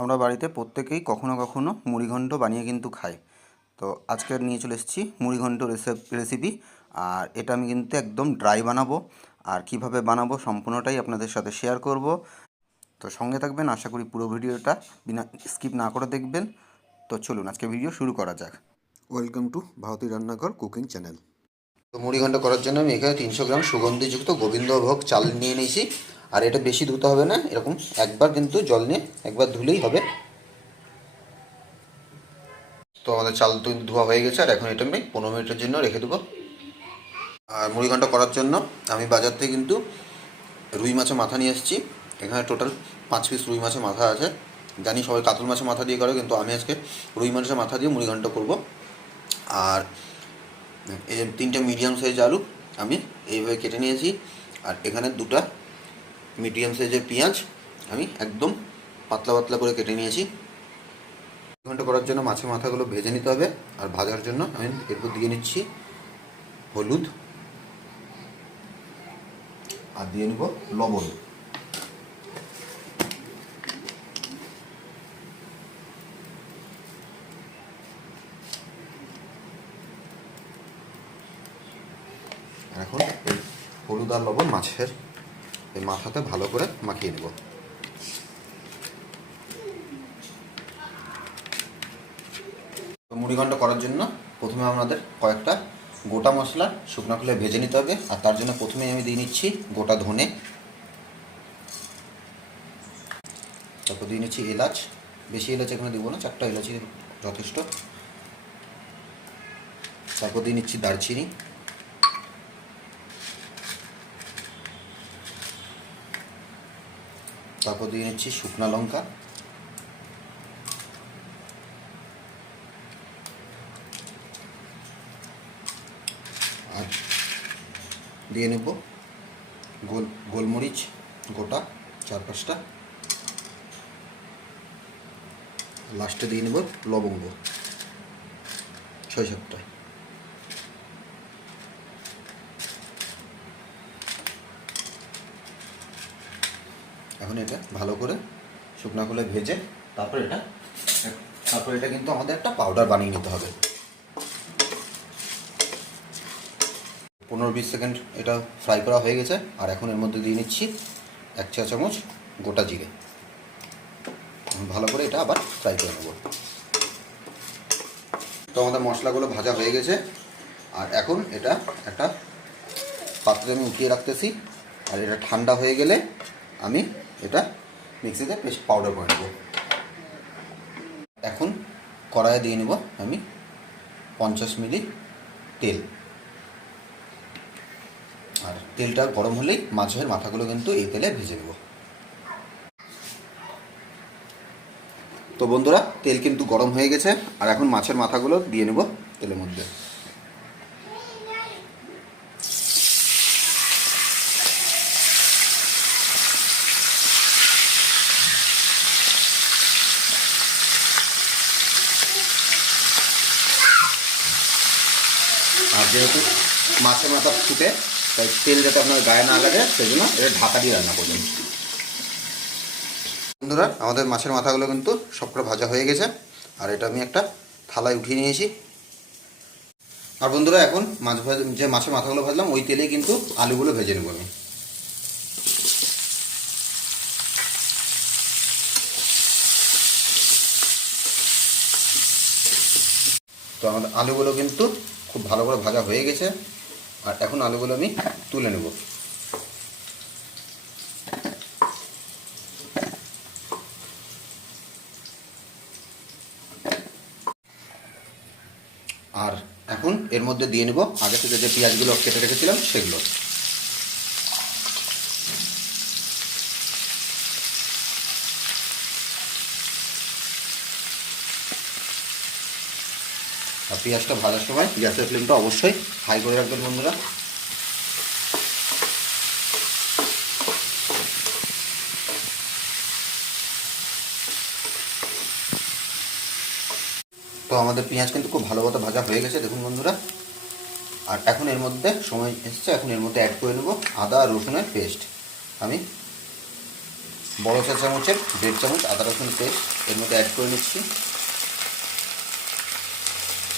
আমরা বাড়িতে প্রত্যেকেই কখনো কখনো মুড়িঘণ্ট বানিয়ে কিন্তু খাই। তো আজকে নিয়ে চলে এসেছি মুড়িঘণ্ট রেসিপি। আর এটা আমি কিন্তু একদম ড্রাই বানাবো। আর কিভাবে বানাবো সম্পূর্ণটাই আপনাদের সাথে শেয়ার করব। তো সঙ্গে থাকবেন, আশা করি পুরো ভিডিওটা বিনা স্কিপ না করে দেখবেন। তো চলুন আজকে ভিডিও শুরু করা যাক। ওয়েলকাম টু ভারতী রান্নাঘর কুকিং চ্যানেল। তো মুড়িঘণ্ট করার জন্য আমি এখানে 300 গ্রাম সুগন্ধিযুক্ত গোবিন্দভোগ চাল নিয়ে নিয়েছি। আর এটা বেশি ধুতে হবে না, এরকম একবার কিন্তু জল নিয়ে একবার ধুলেই হবে। তো আমাদের চাল তো ধোয়া হয়ে গেছে, আর এখন এটা আমি 15 মিনিটের জন্য রেখে দেবো। আর মুড়িঘণ্ট করার জন্য আমি বাজার থেকে কিন্তু রুই মাছের মাথা নিয়ে এসেছি। এখানে টোটাল 5 পিস রুই মাছের মাথা আছে। জানি সবাই কাতল মাছের মাথা দিয়ে করে, কিন্তু আমি আজকে রুই মাছের মাথা দিয়ে মুড়িঘণ্ট করব। আর এই 3টে মিডিয়াম সাইজ আলু আমি এইভাবে কেটে নিয়েছি। আর এখানে 2টা মিডিয়াম সাইজের পেঁয়াজ আমি একদম পাতলা পাতলা করে কেটে নিয়েছি। ঘন্টা করার জন্য মাছের মাথাগুলো ভেজে নিতে হবে। আর ভাজার জন্য আমি এরপর দিয়ে নিচ্ছি হলুদ, আর দিয়ে নেব লবণ। এখন এই হলুদ আর লবণ মাছের এই মাথাতে ভালো করে মাখিয়ে নেব। মুড়িঘণ্ট করার জন্য প্রথমে আমাদের কয়েকটা গোটা মশলা শুকনো খোলে ভেজে নিতে হবে। আর তার জন্য প্রথমেই আমি দিয়ে নিচ্ছি গোটা ধনে, তারপর দিয়ে নিচ্ছি এলাচ। বেশি এলাচ এখানে দেবো না, 4টা এলাচি যথেষ্ট। তারপর দিয়ে নিচ্ছি দারচিনি, তারপর দিয়ে নিচ্ছি শুকনা লঙ্কা, আর দিয়ে নেব গোলমরিচ গোটা 4-5টা। লাস্টে দিয়ে নেব লবঙ্গ 6-7টা। এখন এটা ভালো করে শুকনো খোলে ভেজে তারপর এটা কিন্তু আমাদের একটা পাউডার বানিয়ে নিতে হবে। 15-20 সেকেন্ড এটা ফ্রাই করা হয়ে গেছে। আর এখন এর মধ্যে দিয়ে নিচ্ছি 1 চা চামচ গোটা জিরে। ভালো করে এটা আবার ফ্রাই করে নেব। তো আমাদের মশলাগুলো ভাজা হয়ে গেছে। আর এখন এটা একটা পাত্রে আমি উঠিয়ে রাখতেছি। আর এটা ঠান্ডা হয়ে গেলে আমি এটা মিক্সিতে পেস্ট পাউডার করে নেব। এখন কড়াইয়ে দিয়ে নেব আমি 50 মিলি তেল। আর তেলটা গরম হলেই মাছের মাথাগুলো কিন্তু এই তেলে ভেজে নেব। তো বন্ধুরা, তেল কিন্তু গরম হয়ে গেছে। আর এখন মাছের মাথাগুলো দিয়ে নেব তেলের মধ্যে। আর যেহেতু মাছের মাথা ফুটে, তাই তেল যাতে আপনার গায়ে না লাগে সেজন্য এটা ঢাকা দিয়ে রান্না করবেন। বন্ধুরা, আমাদের মাছের মাথাগুলো কিন্তু সবকটা ভাজা হয়ে গেছে। আর এটা আমি একটা থালায় উঠিয়ে নিয়েছি। আর বন্ধুরা, এখন যে মাছের মাথাগুলো ভাজলাম ওই তেলেই কিন্তু আলুগুলো ভেজে নেব আমি। তো আমাদের আলুগুলো কিন্তু খুব ভালো করে ভাজা হয়ে গেছে। আর এখন আলুগুলো আমি তুলে নেব। আর এখন এর মধ্যে দিয়ে নেব আগে থেকে যে পেঁয়াজগুলো কেটে রেখেছিলাম সেগুলো। আর পেঁয়াজটা ভাজার সময় গ্যাসের ফ্লেমটা অবশ্যই হাই করে রাখবেন বন্ধুরা। তো আমাদের পেঁয়াজ কিন্তু খুব ভালো মতো ভাজা হয়ে গেছে, দেখুন বন্ধুরা। আর এখন এর মধ্যে সময় এসেছে, এখন এর মধ্যে অ্যাড করে নেব আদা আর রসুনের পেস্ট। আমি বড় চা চামচের 1.5 চামচ আদা রসুন পেস্ট এর মধ্যে অ্যাড করে নিচ্ছি।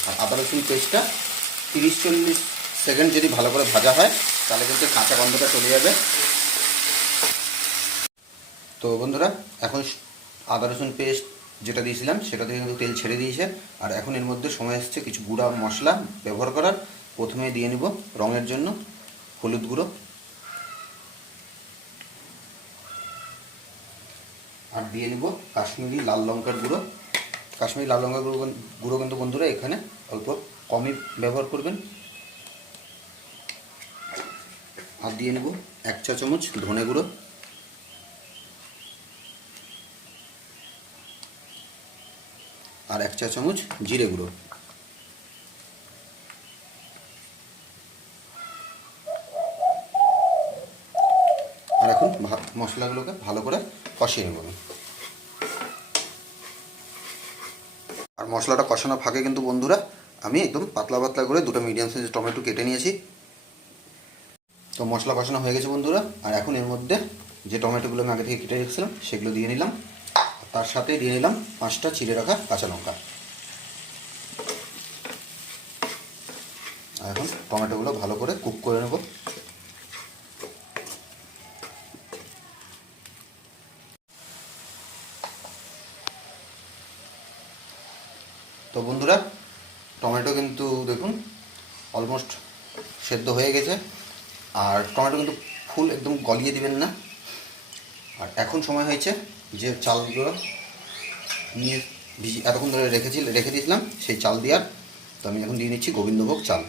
আর আদা রসুন পেস্টটা 30-40 সেকেন্ড যদি ভালো করে ভাজা হয় তাহলে কিন্তু কাঁচা গন্ধটা চলে যাবে। তো বন্ধুরা, এখন আদা রসুন পেস্ট যেটা দিয়েছিলাম সেটা থেকে কিন্তু তেল ছেড়ে দিয়েছে। আর এখন এর মধ্যে সময় এসছে কিছু গুঁড়া মশলা ব্যবহার করার। প্রথমে দিয়ে নিব রঙের জন্য হলুদ গুঁড়ো, আর দিয়ে নিব কাশ্মীরি লাল লঙ্কার গুঁড়ো। কাশ্মীরি লাল লঙ্কার গুঁড়ো কিন্তু বন্ধুরা এখানে অল্প কমই ব্যবহার করবেন। আর দিয়ে নেব 1 চা চামচ ধনে গুঁড়ো, আর 1 চা চামচ জিরে গুঁড়ো। আর এখন মশলাগুলোকে ভালো করে কষিয়ে নেব। আর মশলাটা কষানো ফাঁকে কিন্তু বন্ধুরা আমি একদম পাতলা পাতলা করে 2টা মিডিয়াম সাইজের টমেটো কেটে নিয়েছি। তো মশলা কষানো হয়ে গেছে বন্ধুরা। আর এখন এর মধ্যে যে টমেটোগুলো আমি আগে থেকে কেটে রেখেছিলাম সেগুলো দিয়ে নিলাম। তার সাথে দিয়ে নিলাম 5টা চিড়ে রাখা কাঁচা লঙ্কা। আর এখন টমেটোগুলো ভালো করে কুক করে নেব। তো বন্ধুরা, টমেটো কিন্তু দেখুন অলমোস্ট সেদ্ধ হয়ে গেছে। আর টমেটো কিন্তু ফুল একদম গলিয়ে দিবেন না। আর এখন সময় হয়েছে যে চালগুলো নিয়ে এতক্ষণ ধরে রেখে দিয়েছিলাম সেই চাল দেওয়ার। তো আমি এখন দিয়ে নিচ্ছি গোবিন্দভোগ চাল।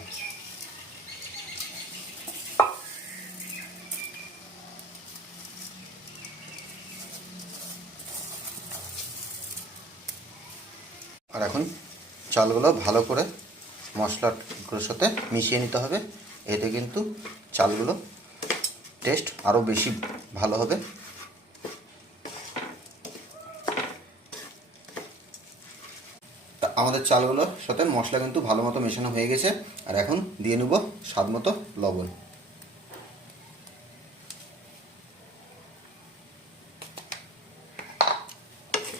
আর এখন চালগুলো ভালো করে মশলাগুলোর সাথে মিশিয়ে নিতে হবে। এতে কিন্তু চালগুলো টেস্ট আরও বেশি ভালো হবে। তা আমাদের চালগুলোর সাথে মশলা কিন্তু ভালো মতো মেশানো হয়ে গেছে। আর এখন দিয়ে নেব স্বাদ মতো লবণ।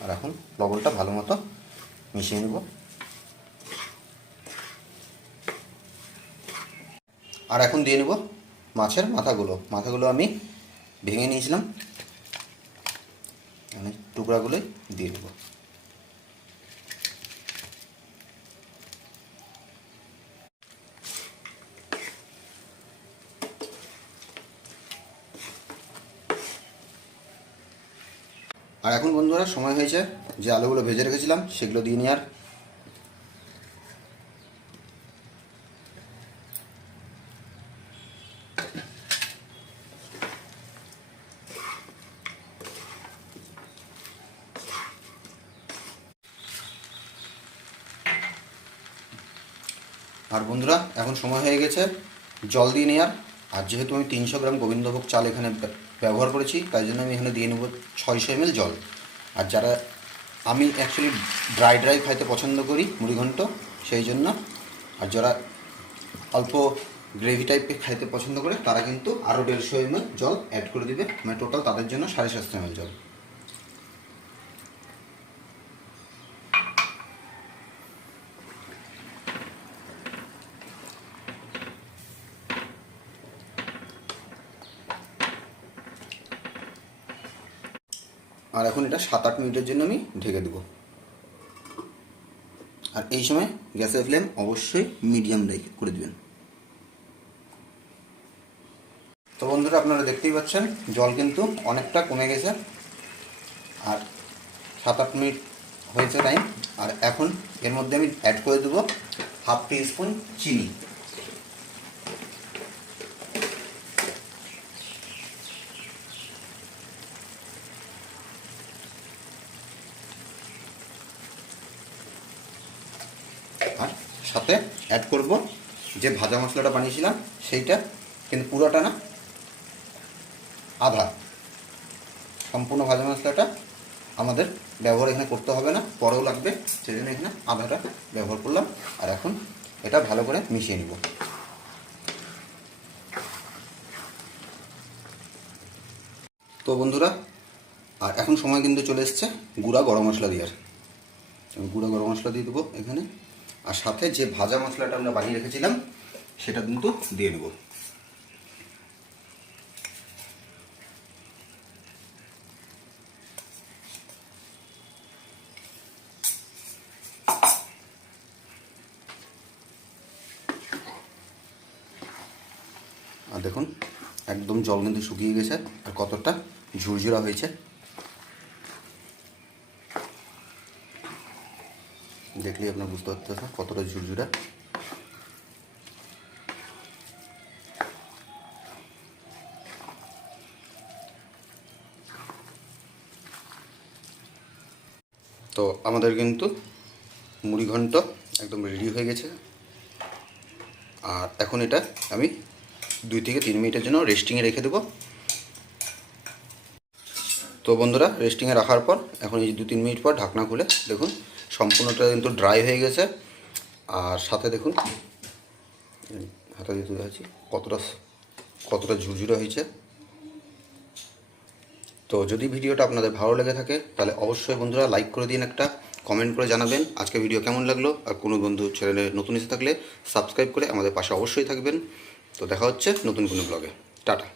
আর এখন লবণটা ভালো মতো মিশিয়ে নেব। আর এখন দিয়ে নেব মাছের মাথাগুলো আমি ভেঙে নিয়েছিলাম, মানে টুকরাগুলোই দিয়ে দেবো। আর এখন বন্ধুরা সময় হয়েছে যে আলুগুলো ভেজে রেখেছিলাম সেগুলো দিয়ে নেওয়ার। আর বন্ধুরা এখন সময় হয়ে গেছে জল দিয়ে নেওয়ার। আর যেহেতু আমি 300 গ্রাম গোবিন্দভোগ চাল এখানে ব্যবহার করেছি তাই জন্য আমি এখানে দিয়ে নেব 600 ml জল। আর যারা আমি অ্যাকচুয়ালি ড্রাই খাইতে পছন্দ করি মুড়িঘণ্ট, সেই জন্য। আর যারা অল্প গ্রেভি টাইপের খাইতে পছন্দ করে তারা কিন্তু আরও 150 ml জল অ্যাড করে দিবে, মানে টোটাল তাদের জন্য 750 ml জল। আর এখন এটা 7-8 মিনিটের জন্য আমি ঢেকে দেবো। আর এই সময় গ্যাসের ফ্লেম অবশ্যই মিডিয়াম করে দেবেন। তো বন্ধুরা আপনারা দেখতেই পাচ্ছেন জল কিন্তু অনেকটা কমে গেছে। আর 7-8 মিনিট হয়েছে টাইম। আর এখন এর মধ্যে আমি অ্যাড করে দেবো 1/2 টিস্পুন চিনি। আর সাথে অ্যাড করব যে ভাজা মশলাটা বানিয়েছিলাম সেইটা, কিন্তু পুরোটা না, আধা। সম্পূর্ণ ভাজা মশলাটা আমাদের ব্যবহার এখানে করতে হবে না, পরেও লাগবে, সেই জন্য এখানে আধাটা ব্যবহার করলাম। আর এখন এটা ভালো করে মিশিয়ে নিব। তো বন্ধুরা আর এখন সময় কিন্তু চলে এসছে গুঁড়া গরম মশলা দেওয়ার। আমি গুঁড়া গরম মশলা দিয়ে দেবো এখানে, আর সাথে যে ভাজা মশলাটা আমরা বানিয়ে রেখেছিলাম সেটা কিন্তু দিয়ে নেব। আর দেখুন একদম জল কিন্তু শুকিয়ে গেছে, আর কতটা ঝুরঝুরা হয়েছে দেখলেই আপনার বুঝতে পারতেছেন কতটা ঝুরঝুরা। তো আমাদের কিন্তু মুড়ি ঘন্ট একদম রেডি হয়ে গেছে। আর এখন এটা আমি 2 থেকে 3 মিনিটের জন্য রেস্টিংয়ে রেখে দেবো। তো বন্ধুরা, রেস্টিংয়ে রাখার পর এখন এই 2-3 মিনিট পর ঢাকনা খুলে দেখুন সম্পূর্ণটা কিন্তু ড্রাই হয়ে গেছে। আর সাথে দেখুন হাতে দিয়ে তুলে আছি কতটা ঝুরঝুরে হয়েছে। তো যদি ভিডিওটা আপনাদের ভালো লেগে থাকে তাহলে অবশ্যই বন্ধুরা লাইক করে দিন, একটা কমেন্ট করে জানাবেন আজকে ভিডিও কেমন লাগলো। আর কোনো বন্ধু চ্যানেলে নতুন এসে থাকলে সাবস্ক্রাইব করে আমাদের পাশে অবশ্যই থাকবেন। তো দেখা হচ্ছে নতুন কোনো ব্লগে। টাটা।